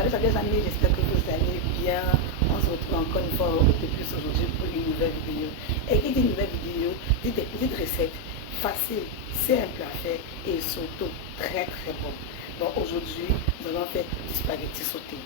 Salut chers amis, j'espère que vous allez bien. On se retrouve encore une fois de plus aujourd'hui pour une nouvelle vidéo. Et qui dit une nouvelle vidéo, dit des petites recettes faciles, simples à faire et surtout très bon. Donc aujourd'hui, nous allons faire du spaghetti sauté.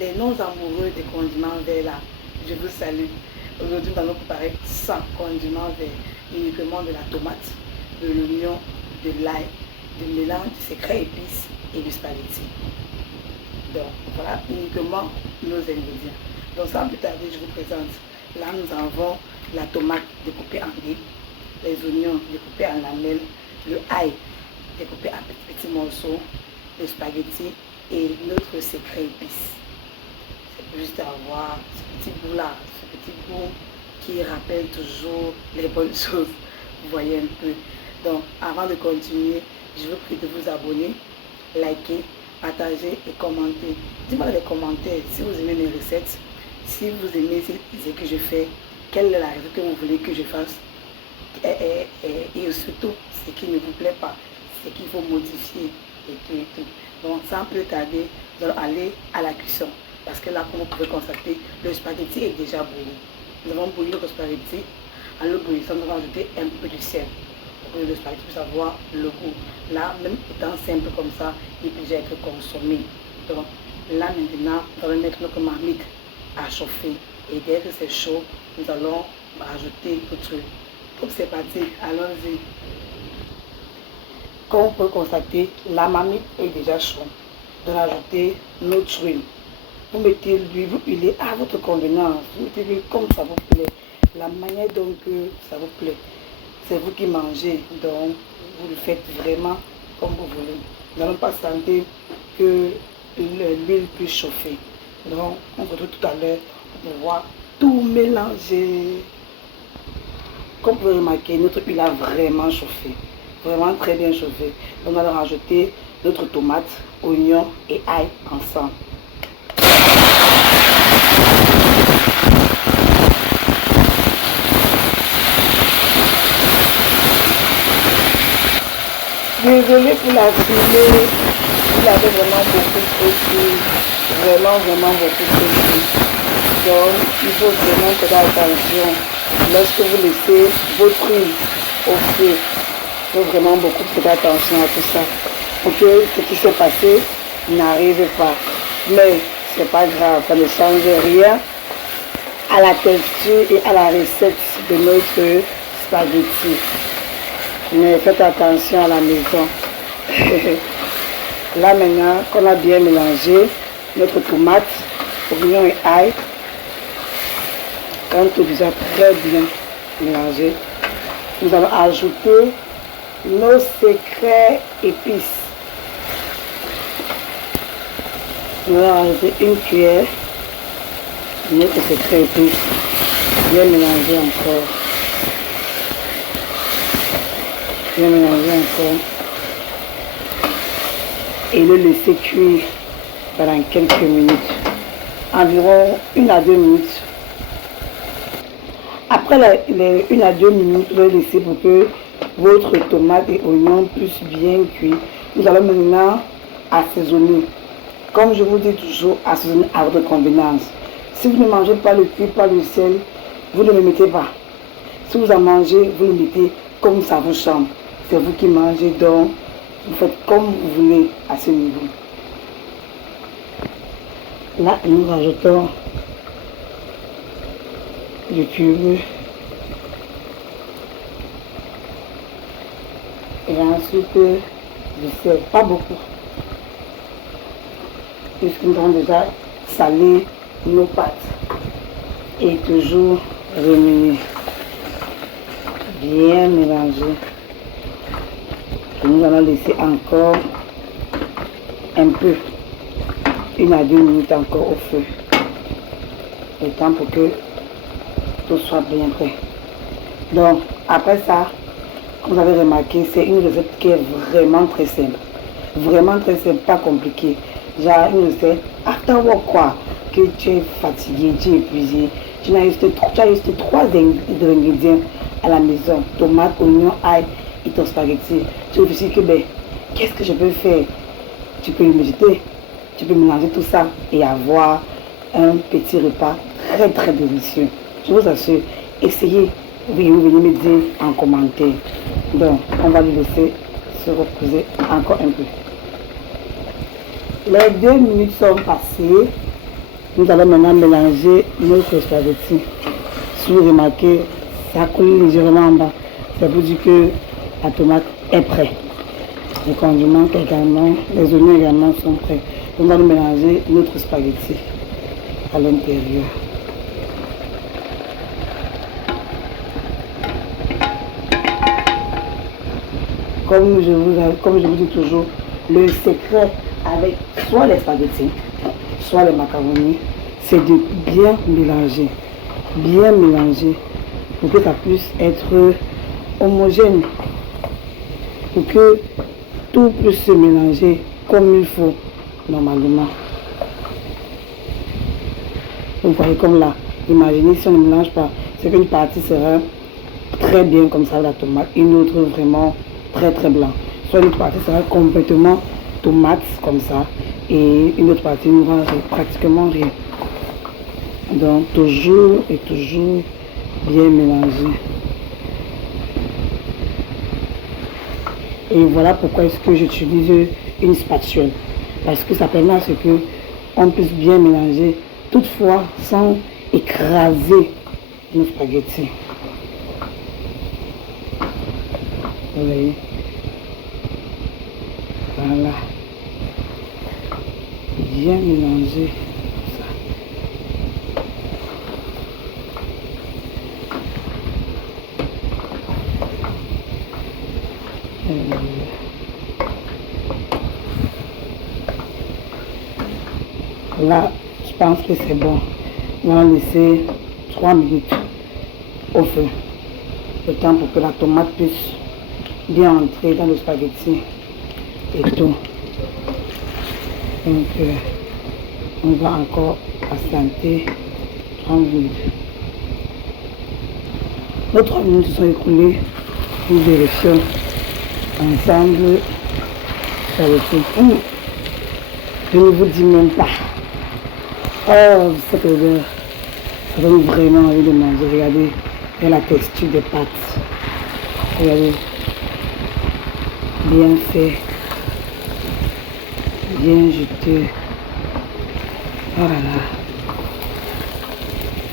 Les non-amoureux des condiments verts là, je vous salue. Aujourd'hui, nous allons préparer 100 condiments verts, uniquement de la tomate, de l'oignon, de l'ail, du mélange du secret épices et du spaghetti. Donc voilà uniquement nos ingrédients. Donc sans plus tarder, je vous présente. Là nous avons la tomate découpée en dés, les oignons découpés en lamelles, le ail découpé en petits morceaux, le spaghetti et notre secret épice. C'est juste avoir ce petit goût là, ce petit goût qui rappelle toujours les bonnes choses. Vous voyez un peu. Donc avant de continuer, je vous prie de vous abonner, liker, partager et commenter. Dites-moi dans les commentaires si vous aimez mes recettes, si vous aimez ce que je fais, quelle est la recette que vous voulez que je fasse, et surtout ce qui ne vous plaît pas, ce qu'il faut modifier et tout. Donc sans plus tarder, nous allons aller à la cuisson parce que là, comme vous pouvez constater, le spaghetti est déjà bouilli. Nous avons bouilli notre spaghetti. En le bouillissant, nous allons ajouter un peu de sel pour que le spaghetti puisse avoir le goût. Là, même étant simple comme ça, il peut déjà être consommé. Donc là maintenant, nous allons mettre notre marmite à chauffer. Et dès que c'est chaud, nous allons rajouter notre truc. Donc c'est parti, allons-y. Comme vous pouvez constater, la marmite est déjà chaude. Nous allons ajouter notre huile. Vous mettez l'huile, vous huilez à votre convenance. Vous mettez l'huile comme ça vous plaît. La manière dont ça vous plaît. C'est vous qui mangez, donc vous le faites vraiment comme vous voulez. Nous n'allons pas sentir que l'huile puisse chauffer. Donc on se retrouve tout à l'heure pour pouvoir tout mélanger. Comme vous pouvez remarquer, notre huile a vraiment chauffé. Vraiment très bien chauffé. Donc nous allons rajouter notre tomate, oignon et ail ensemble. Désolée pour la fumée, il avait vraiment beaucoup de choses, vraiment beaucoup de choses. Donc il faut vraiment faire attention lorsque vous laissez votre huile au feu. Il faut vraiment beaucoup faire attention à tout ça pour que ce qui s'est passé n'arrive pas. Mais c'est pas grave, ça ne change rien à la texture et à la recette de notre spaghetti. Mais faites attention à la maison. Là maintenant qu'on a bien mélangé notre tomate, oignon et ail, quand tout est déjà très bien mélangé, nous allons ajouter nos secrets épices. Nous allons ajouter une cuillère de notre secret épices, bien mélangé encore. Bien mélanger encore et le laisser cuire pendant quelques minutes, environ 1 à 2 minutes. Après les 1 à 2 minutes, vous allez laisser pour que votre tomate et oignon puissent bien cuire. Nous allons maintenant assaisonner. Comme je vous dis toujours, assaisonner à votre convenance. Si vous ne mangez pas le cuir, pas le sel, vous ne le mettez pas. Si vous en mangez, vous le mettez comme ça vous semble. C'est vous qui mangez, donc vous faites comme vous voulez à ce niveau. Là, nous rajoutons du cube. Et ensuite, du sel, pas beaucoup. Puisque nous avons déjà salé nos pâtes. Et toujours remuer. Bien mélanger. Nous allons laisser encore un peu, 1 à 2 minutes encore au feu. Le temps pour que tout soit bien prêt. Donc, après ça, comme vous avez remarqué, c'est une recette qui est vraiment très simple. Vraiment très simple, pas compliquée. Genre une recette, attends quoi, que tu es fatigué, tu es épuisé. Tu as juste 3 ingrédients à la maison. Tomate, oignon, ail et ton spaghetti. Tu réfléchis que, ben, qu'est-ce que je peux faire? Tu peux le méditer. tu peux mélanger tout ça et avoir un petit repas très très délicieux. Je vous assure, essayez, oui, vous venez me dire en commentaire. Donc, on va le laisser se reposer encore un peu. Les 2 minutes sont passées. Nous allons maintenant mélanger notre spaghetti. Si vous remarquez, ça coule légèrement en bas. C'est pour dire que la tomate est prête. Les condiments également, les oignons également sont prêts. On va mélanger notre spaghetti à l'intérieur. Comme je vous dis toujours, le secret avec soit les spaghettis, soit les macaronis, c'est de bien mélanger pour que ça puisse être homogène, pour que tout puisse se mélanger comme il faut normalement. Vous voyez comme là, imaginez si on ne mélange pas, c'est qu'une partie sera très bien comme ça la tomate, une autre vraiment très très blanc. Soit une partie sera complètement tomate comme ça et une autre partie n'aura pratiquement rien. Donc toujours et toujours bien mélanger. Et voilà pourquoi est-ce que j'utilise une spatule. Parce que ça permet à ce que on puisse bien mélanger, toutefois sans écraser nos spaghettis. Vous voyez? Voilà. Bien mélanger. Là, je pense que c'est bon. On va laisser 3 minutes au feu. Le temps pour que la tomate puisse bien entrer dans le spaghetti et tout. Donc, on va encore patienter 3 minutes. Les 3 minutes se sont écoulées. Nous vérifions ensemble spaghetti. Je ne vous dis même pas. Oh, cette odeur, ça donne vraiment envie de manger. Regardez, la texture des pâtes. Regardez, bien fait, bien jeté. Oh là là,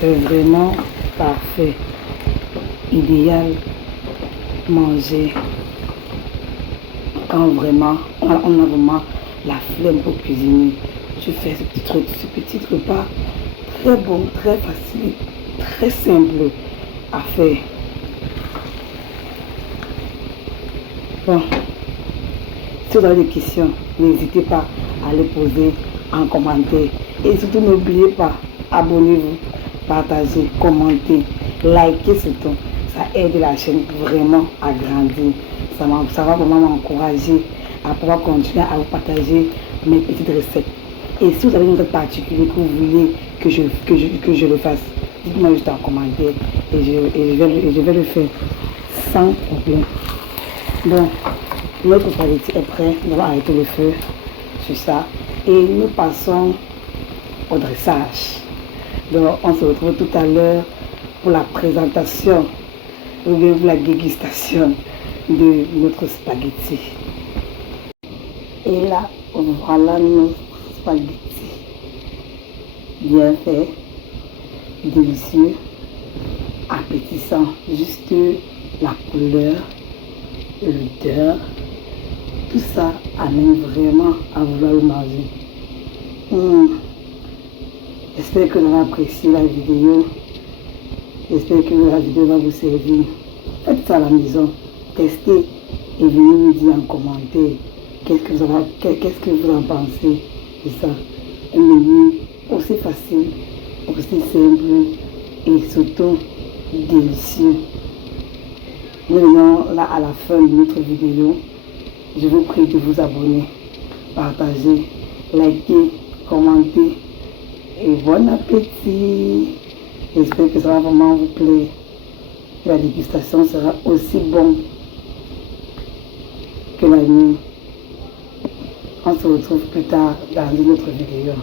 c'est vraiment parfait, idéal manger quand vraiment on a vraiment la flemme pour cuisiner. Je fais ce petit repas très bon, très facile, très simple à faire. Bon, si vous avez des questions, n'hésitez pas à les poser en commentaire. Et surtout, n'oubliez pas, abonnez-vous, partagez, commentez, likez surtout. Ça aide la chaîne vraiment à grandir. Ça va vraiment m'encourager à pouvoir continuer à vous partager mes petites recettes. Et si vous avez une recette particulière que vous voulez que je le fasse, dites-moi juste en commentaire et je vais le faire sans problème. Bon, notre spaghetti est prêt. Nous allons arrêter le feu sur ça et nous passons au dressage. Donc on se retrouve tout à l'heure pour la présentation ou bien pour la dégustation de notre spaghetti. Et là, voilà nos spaghetti. Bien fait, délicieux, appétissant. Juste la couleur, l'odeur, tout ça amène vraiment à vouloir le manger. J'espère que vous avez apprécié la vidéo. J'espère que la vidéo va vous servir. Faites ça à la maison. Testez et venez me dire en commentaire qu'est-ce que vous en pensez de ça. Un menu aussi facile, aussi simple et surtout délicieux. Nous venons là à la fin de notre vidéo. Je vous prie de vous abonner, partager, liker, commenter et bon appétit. J'espère que ça va vraiment vous plaire. Que la dégustation sera aussi bonne que la nuit. On se retrouve plus tard dans une autre vidéo.